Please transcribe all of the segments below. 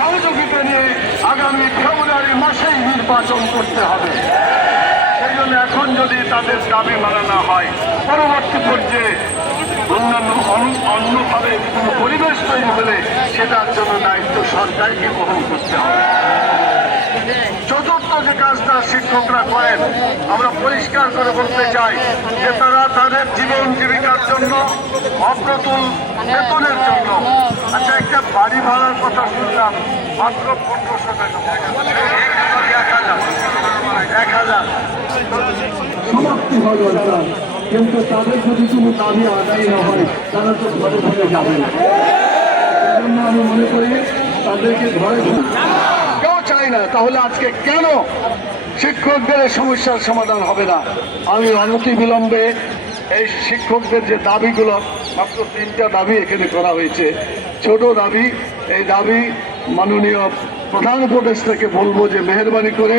সহযোগিতা নিয়ে আগামী ফেব্রুয়ারি মাসেই নির্বাচন করতে হবে। সেই জন্য এখন যদি তাদের দাবি মানানো হয়, পরবর্তী পর্যায়ে অন্যান্য অন্যভাবে কোনো পরিবেশ তৈরি হলে সেটার জন্য দায়িত্ব সরকারকে গ্রহণ করতে হবে। যে কাজটা শিক্ষকরা করেন, আমরা পরিষ্কার করে বলতে চাই যে তারা তাদের জীবন জীবিকার জন্য, অপ্রতুল বেতনের জন্য। আচ্ছা একটা বাড়ি ভাড়ার কথা শুনলাম, মাত্র পনেরোশো টাকা। এক হাজার। কিন্তু তাদের যদি কোনো দাবি আদায় না হয়, তারা তো ঘরে ঘরে যাবে না। আমি মনে করি তাদেরকে ঘরে ঘরে না, তাহলে আজকে কেন শিক্ষকদের সমস্যার সমাধান হবে না? আমি অনতি বিলম্বে এই শিক্ষকদের যে দাবিগুলো, মাত্র তিনটা দাবি এখানে করা হয়েছে। ছোট দাবি, এই দাবি মাননীয় প্রধান উপদেষ্টাকে বলব যে মেহরবানি করে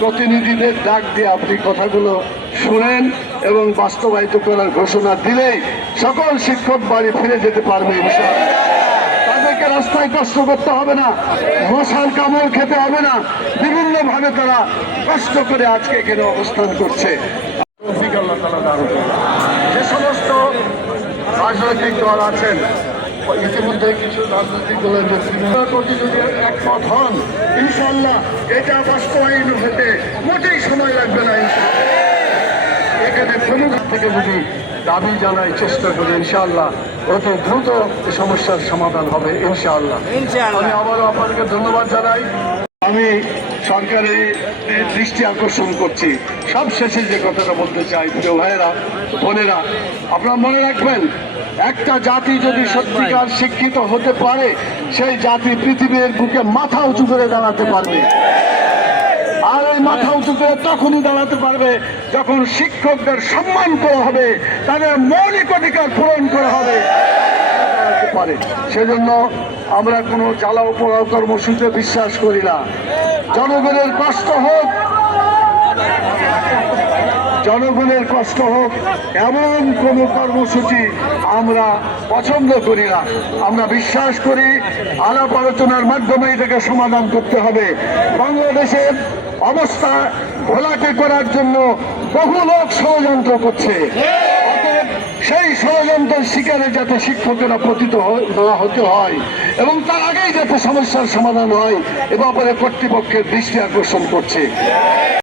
প্রতিনিধিদের ডাক দিয়ে আপনি কথাগুলো শুনেন এবং বাস্তবায়িত করার ঘোষণা দিলেই সকল শিক্ষক বাড়ি ফিরে যেতে পারবে, ইনশাআল্লাহ। তাদেরকে রাস্তায় কষ্ট করতে হবে না মশার কামড় খেতে হবে না। বিভিন্ন ভাবে তারা কষ্ট করে আজকে এখানে অবস্থান করছে। যে সমস্ত রাজনৈতিক দল আছেন ইতিমধ্যে কিছু রাজনৈতিক দলের হন ইনশাল্লাহ এটা বাস্তবায়ন হতে মোটেই সময় লাগবে না ইনশাল্লাহ এখানে থেকে যদি দাবি জানাই চেষ্টা করি, ইনশাআল্লাহ অতি দ্রুত এই সমস্যার সমাধান হবে ইনশাআল্লাহ। আমি আবারও আপনাকে ধন্যবাদ জানাই। আমি সরকারের দৃষ্টি আকর্ষণ করছি। সব শেষে যে কথাটা বলতে চাই প্রিয় ভাইয়েরা বোনেরা আপনারা মনে রাখবেন একটা জাতি যদি সত্যিকার শিক্ষিত হতে পারে সেই জাতি পৃথিবীর বুকে মাথা উঁচু করে দাঁড়াতে পারবে। আর এই মাথা উঁচু করে তখনই দাঁড়াতে পারবে যখন শিক্ষকদের সম্মান করা হবে, তাদের মৌলিক অধিকার পূরণ করা হবে। পারে। সেজন্য আমরা কোনো চালাও পড়াও কর্মসূচিতে বিশ্বাস করি না। জনগণের কষ্ট হোক জনগণের কষ্ট হোক, এমন কোন কর্মসূচি আমরা পছন্দ করি না। আমরা বিশ্বাস করি আলাপ আলোচনার মাধ্যমে এটাকে সমাধান করতে হবে। বাংলাদেশের অবস্থা ঘোলাটে করার জন্য বহু লোক ষড়যন্ত্র করছে। সেই ষড়যন্ত্রের শিকারে যাতে শিক্ষকেরা পতিত না হতে হয় এবং তার আগেই যাতে সমস্যার সমাধান হয়, এ ব্যাপারে কর্তৃপক্ষের দৃষ্টি আকর্ষণ করছে।